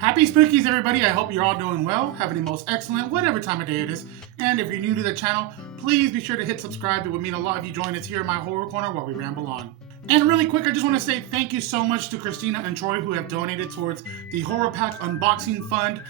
Happy Spookies, everybody. I hope you're all doing well, having the most excellent, whatever time of day it is. And if you're new to the channel, please be sure to hit subscribe. It would mean a lot if you join us here in my horror corner while we ramble on. And really quick, I just want to say thank you so much to Christina and Troy who have donated towards the Horror Pack Unboxing Fund.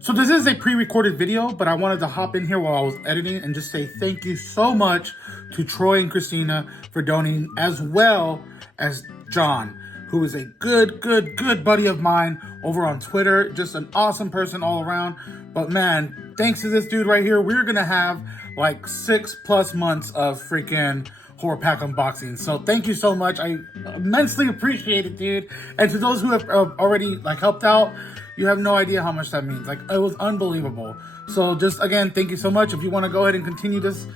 So this is a pre-recorded video, but I wanted to hop in here while I was editing and just say thank you so much to Troy and Christina for donating, as well as John, who is a good buddy of mine over on Twitter. Just an awesome person all around. But man, thanks to this dude right here, we're gonna have like 6+ months of freaking Horror Pack unboxing. So thank you so much. I immensely appreciate it, dude. And to those who have already helped out, you have no idea how much that means. It was unbelievable. So just again, thank you so much. If you want to go ahead and continue this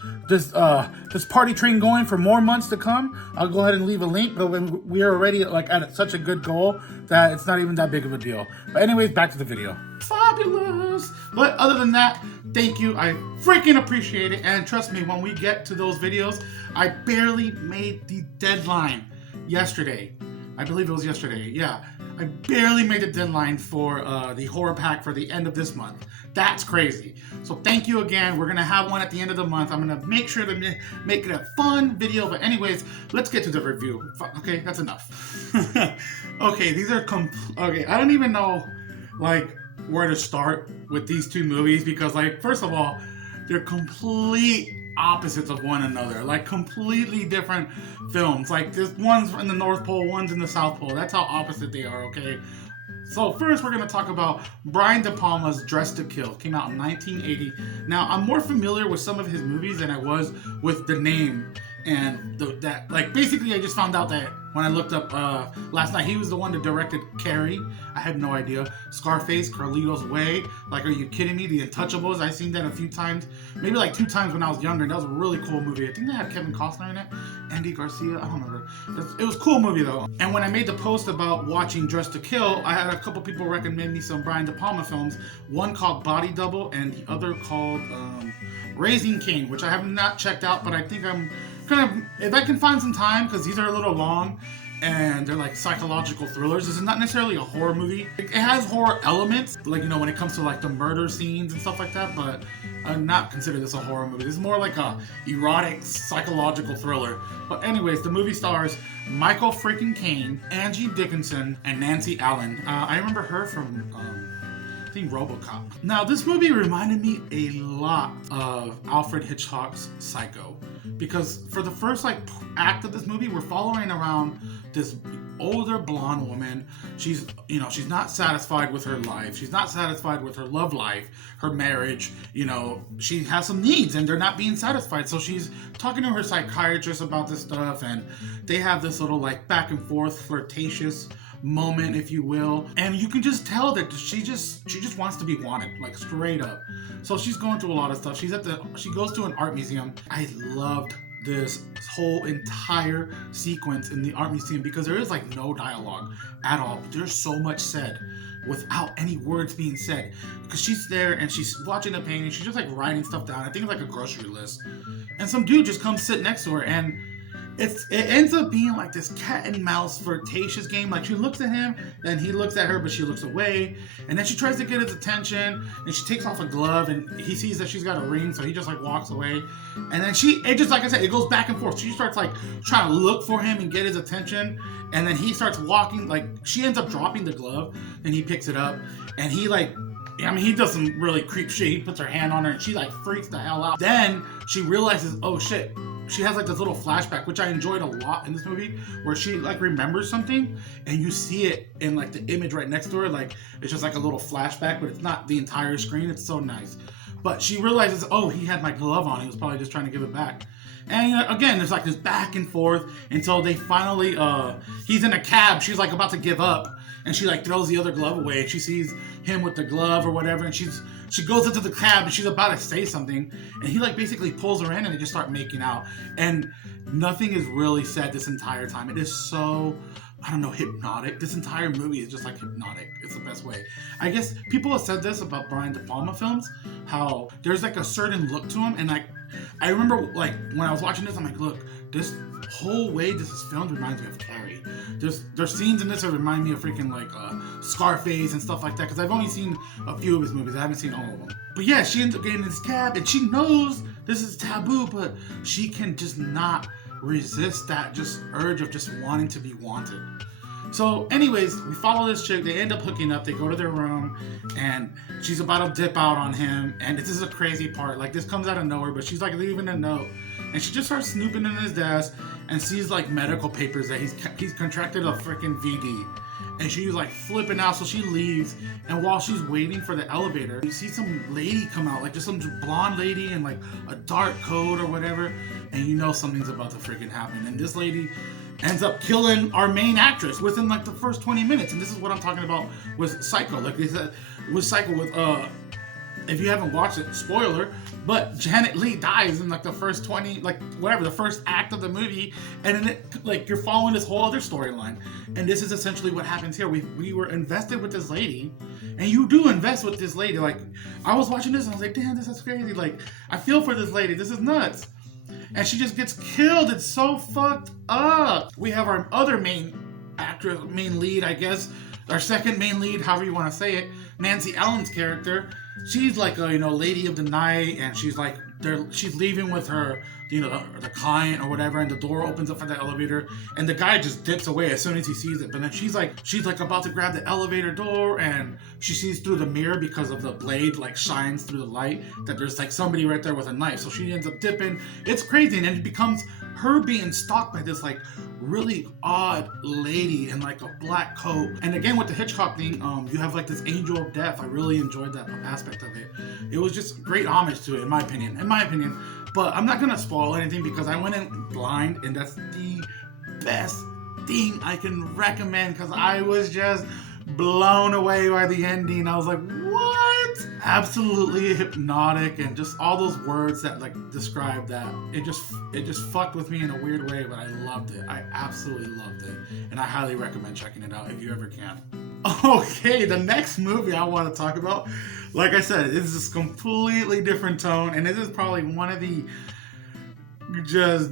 party train going for more months to come, I'll go ahead and leave a link. But we are already at such a good goal that it's not even that big of a deal. But anyways, back to the video. Fabulous. But other than that, thank you. I freaking appreciate it. And trust me, when we get to those videos, I barely made the deadline yesterday. I believe it was yesterday. Yeah. I barely made the deadline for the horror pack for the end of this month. That's crazy. So thank you again. We're going to have one at the end of the month. I'm going to make sure to make it a fun video. But anyways, let's get to the review. Okay, that's enough. Okay, these are okay, I don't even know where to start with these two movies because first of all, they're complete opposites of one another, completely different films. This one's in the North Pole, one's in the South Pole. That's how opposite they are, okay? So first we're going to talk about Brian De Palma's Dressed to Kill. Came out in 1980. Now, I'm more familiar with some of his movies than I was with the name and basically I just found out that when I looked up last night, he was the one that directed Carrie. I had no idea. Scarface, Carlito's Way. Are you kidding me? The Untouchables. I've seen that a few times. Maybe 2 times when I was younger. That was a really cool movie. I think they had Kevin Costner in it. Andy Garcia. I don't remember. It was a cool movie though. And when I made the post about watching Dressed to Kill, I had a couple people recommend me some Brian De Palma films. One called Body Double and the other called Raising Cain, which I have not checked out, but I think I'm if I can find some time, because these are a little long and they're psychological thrillers. This is not necessarily a horror movie. It has horror elements, when it comes to the murder scenes and stuff like that, but I'm not consider this a horror movie. This is more like a erotic psychological thriller. But anyways, the movie stars Michael freaking Caine, Angie Dickinson, and Nancy Allen. I remember her from I think RoboCop. Now, this movie reminded me a lot of Alfred Hitchcock's Psycho, because for the first act of this movie, we're following around this older blonde woman. She's not satisfied with her life. She's not satisfied with her love life, her marriage. She has some needs and they're not being satisfied. So she's talking to her psychiatrist about this stuff, and they have this little back and forth flirtatious moment, if you will, and you can just tell that she just wants to be wanted, straight up. So she's going through a lot of stuff. She goes to an art museum. I loved this whole entire sequence in the art museum because there is no dialogue at all. There's so much said without any words being said, because she's there and she's watching the painting. She's just writing stuff down. I think it's a grocery list, and some dude just comes sit next to her, and it ends up being this cat and mouse flirtatious game. She looks at him, then he looks at her, but she looks away. And then she tries to get his attention, and she takes off a glove, and he sees that she's got a ring, so he just walks away. And then it just, like I said, it goes back and forth. She starts trying to look for him and get his attention. And then he starts walking, she ends up dropping the glove, and he picks it up. And he he does some really creep shit. He puts her hand on her, and she freaks the hell out. Then she realizes, oh shit. She has this little flashback, which I enjoyed a lot in this movie, where she remembers something, and you see it in the image right next to her. It's just a little flashback, but it's not the entire screen. It's so nice. But she realizes, oh, he had my glove on. He was probably just trying to give it back. And again, there's this back and forth until they finally, he's in a cab. She's about to give up, and she throws the other glove away. And she sees him with the glove or whatever, and she goes into the cab and she's about to say something, and he basically pulls her in, and they just start making out. And nothing is really said this entire time. It is so, I don't know, hypnotic. This entire movie is just hypnotic. It's the best way. I guess people have said this about Brian De Palma films, how there's a certain look to them, and I remember when I was watching this, I'm look, this whole way this is filmed reminds me of Carrie. There's scenes in this that remind me of freaking like Scarface and stuff like that, because I've only seen a few of his movies. I haven't seen all of them. But yeah, she ends up getting in this cab, and she knows this is taboo, but she can just not resist that just urge of just wanting to be wanted. So anyways, we follow this chick. They end up hooking up. They go to their room, and she's about to dip out on him. And this is a crazy part. Like, this comes out of nowhere, but she's like leaving a note, and she just starts snooping in his desk and sees like medical papers that he's contracted a freaking VD. And she's like flipping out, so she leaves. And while she's waiting for the elevator, you see some lady come out, like just some blonde lady in like a dark coat or whatever. And you know something's about to freaking happen. And this lady ends up killing our main actress within like the first 20 minutes. And this is what I'm talking about with Psycho. Like they said, with Psycho, with if you haven't watched it, spoiler, but Janet Leigh dies in like the first 20, like whatever, the first act of the movie, and then it, like you're following this whole other storyline. And this is essentially what happens here. We were invested with this lady, and you do invest with this lady. Like, I was watching this and I was like, damn, this is crazy. Like, I feel for this lady. This is nuts. And she just gets killed. It's so fucked up. We have our other main actress, main lead, I guess, our second main lead, however you want to say it, Nancy Allen's character. She's like a, lady of the night, and she's like, she's leaving with her, the client or whatever, and the door opens up for the elevator, and the guy just dips away as soon as he sees it. But then she's like about to grab the elevator door, and she sees through the mirror because of the blade like shines through the light that there's like somebody right there with a knife. So she ends up dipping. It's crazy, and then it becomes her being stalked by this like really odd lady in like a black coat. And again, with the Hitchcock thing, you have like this angel of death. I really enjoyed that aspect of it. It was just great homage to it, in my opinion. But I'm not gonna spoil anything because I went in blind, and that's the best thing I can recommend, because I was just blown away by the ending. I was like, what? Absolutely hypnotic, and just all those words that like describe that. It just fucked with me in a weird way, but I loved it. I absolutely loved it, and I highly recommend checking it out if you ever can. Okay, the next movie I want to talk about, like I said, this is a completely different tone, and this is probably one of the just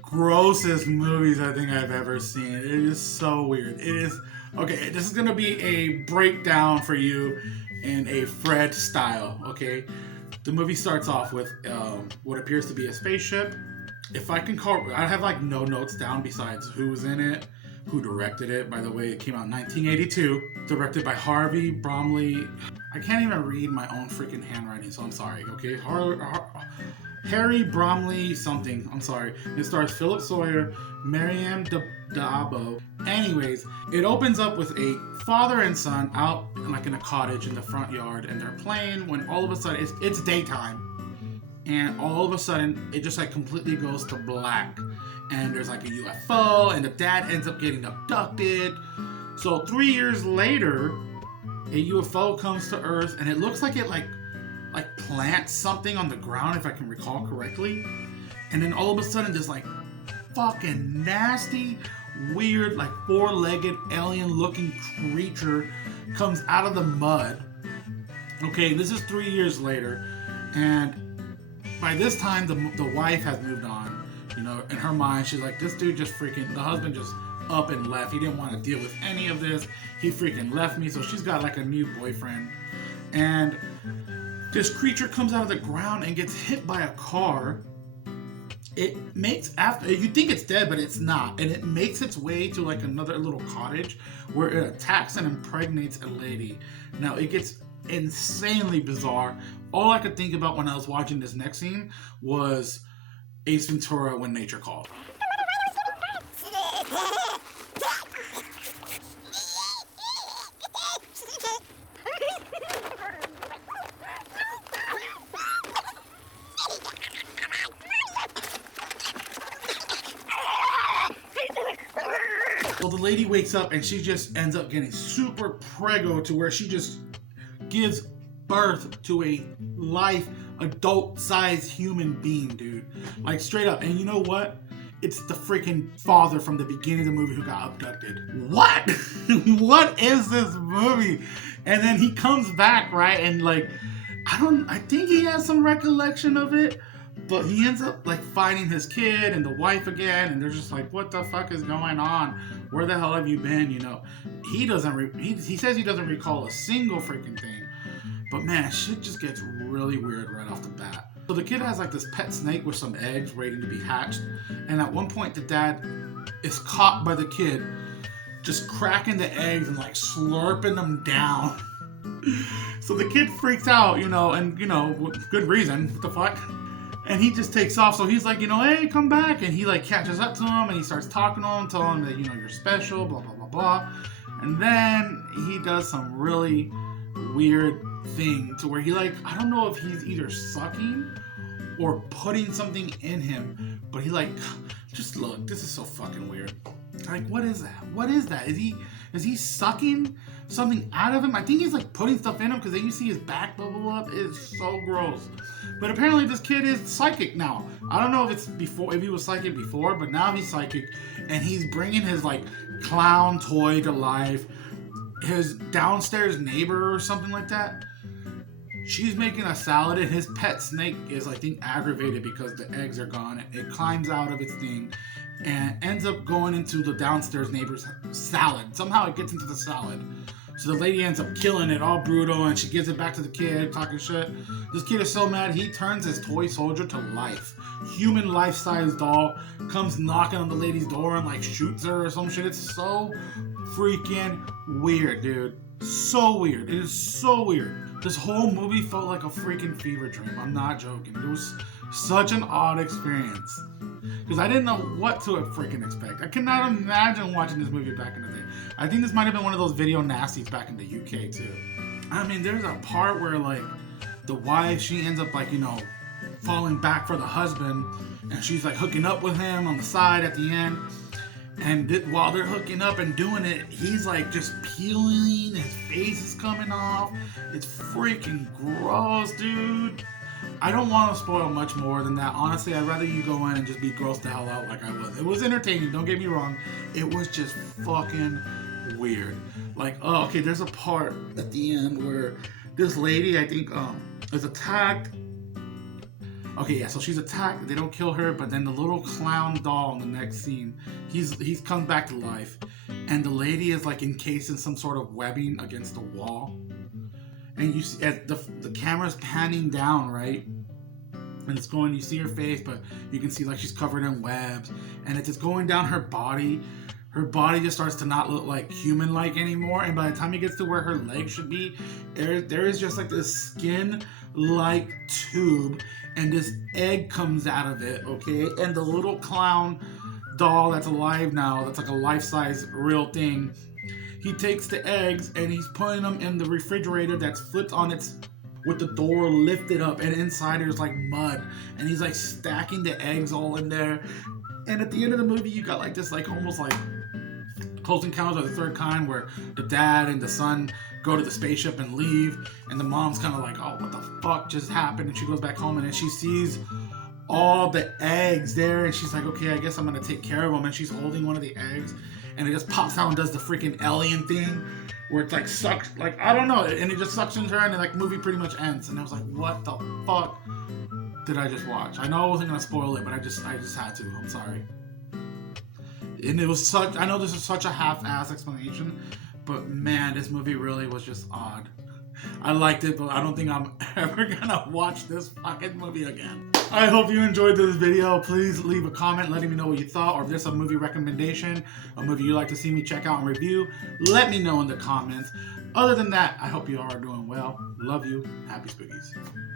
grossest movies I think I've ever seen. It is so weird. It is, okay, this is going to be a breakdown for you in a Fred style, okay? The movie starts off with what appears to be a spaceship. If I can call, I have like no notes down besides who's in it, who directed it. By the way, it came out in 1982, directed by Harvey Bromley. I can't even read my own freaking handwriting, so I'm sorry, okay? Harry Bromley something, I'm sorry. It stars Philip Sawyer, Mariam Dabo. Anyways, it opens up with a father and son out like in a cottage in the front yard, and they're playing when all of a sudden, it's daytime, and all of a sudden it just like completely goes to black. And there's like a UFO, and the dad ends up getting abducted. So 3 years later, a UFO comes to Earth, and it looks like it like plants something on the ground, if I can recall correctly. And then all of a sudden, this like fucking nasty, weird, like four-legged alien-looking creature comes out of the mud. Okay, this is 3 years later, and by this time, the wife has moved on. In her mind, she's like, this dude just freaking, the husband just up and left. He didn't want to deal with any of this. He freaking left me. So she's got like a new boyfriend. And this creature comes out of the ground and gets hit by a car. It makes, after, you think it's dead, but it's not. And it makes its way to like another little cottage where it attacks and impregnates a lady. Now it gets insanely bizarre. All I could think about when I was watching this next scene was Ace Ventura: When Nature Calls. So the lady wakes up and she just ends up getting super preggo to where she just gives birth to a life adult-sized human being, dude. Like, straight up. And you know what? It's the freaking father from the beginning of the movie who got abducted. What? What is this movie? And then he comes back, right? And like, I think he has some recollection of it, But he ends up like finding his kid and the wife again, and they're just like, "What the fuck is going on? Where the hell have you been?" You know, he doesn't. He says he doesn't recall a single freaking thing. But man, shit just gets really weird right off the bat. So the kid has like this pet snake with some eggs waiting to be hatched, and at one point the dad is caught by the kid just cracking the eggs and like slurping them down. So the kid freaks out, you know, and you know, with good reason. What the fuck? And he just takes off. So he's like, you know, hey, come back. And he like catches up to him and he starts talking to him, telling him that, you know, you're special, blah, blah, blah, blah. And then he does some really weird thing to where he like, I don't know if he's either sucking or putting something in him, but he like, just look, this is so fucking weird. Like, what is that? What is that? Is he sucking something out of him? I think he's like putting stuff in him because then you see his back bubble up. It's so gross. But apparently this kid is psychic now. I don't know if it's before, if he was psychic before, but now he's psychic and he's bringing his like clown toy to life. His downstairs neighbor or something like that, she's making a salad and his pet snake is, I think, aggravated because the eggs are gone. It climbs out of its thing and ends up going into the downstairs neighbor's salad. Somehow it gets into the salad. So the lady ends up killing it, all brutal, and she gives it back to the kid, talking shit. This kid is so mad, he turns his toy soldier to life. Human life-size doll comes knocking on the lady's door and like shoots her or some shit. It's so freaking weird, dude. So weird. It is so weird. This whole movie felt like a freaking fever dream. I'm not joking. It was such an odd experience. Because I didn't know what to freaking expect. I cannot imagine watching this movie back in the day. I think this might have been one of those video nasties back in the UK too. I mean, there's a part where like the wife, she ends up like, you know, falling back for the husband, and she's like hooking up with him on the side at the end. And while they're hooking up and doing it, he's like just peeling, his face is coming off. It's freaking gross, dude. I don't want to spoil much more than that. Honestly, I'd rather you go in and just be grossed the hell out like I was. It was entertaining, don't get me wrong. It was just fucking weird. Like, oh, okay, there's a part at the end where this lady, I think, is attacked. Okay, yeah, so she's attacked. They don't kill her, but then the little clown doll in the next scene, he's come back to life, and the lady is like encased in some sort of webbing against the wall, and you see as the camera's panning down, right, and it's going. You see her face, but you can see like she's covered in webs, and it's just going down her body. Her body just starts to not look like human-like anymore, and by the time it gets to where her legs should be, there is just like this skin-like tube, and this egg comes out of it, okay? And the little clown doll that's alive now, that's like a life-size real thing, he takes the eggs and he's putting them in the refrigerator that's flipped on its, with the door lifted up, and inside there's like mud, and he's like stacking the eggs all in there. And at the end of the movie, you got like this, like almost like Close Encounters of the Third Kind, where the dad and the son go to the spaceship and leave, and the mom's kind of like, oh, what the fuck just happened? And she goes back home, and then she sees all the eggs there, and she's like, okay, I guess I'm gonna take care of them. And she's holding one of the eggs, and it just pops out and does the freaking alien thing, where it's like sucks, like, I don't know, and it just suctions her, and the like movie pretty much ends. And I was like, what the fuck did I just watch? I know I wasn't gonna spoil it, but I just had to. I'm sorry. And it was such, I know this is such a half-ass explanation, but man, this movie really was just odd. I liked it, but I don't think I'm ever gonna watch this fucking movie again. I hope you enjoyed this video. Please leave a comment letting me know what you thought, or if there's a movie recommendation, a movie you'd like to see me check out and review, let me know in the comments. Other than that, I hope you all are doing well. Love you. Happy spookies.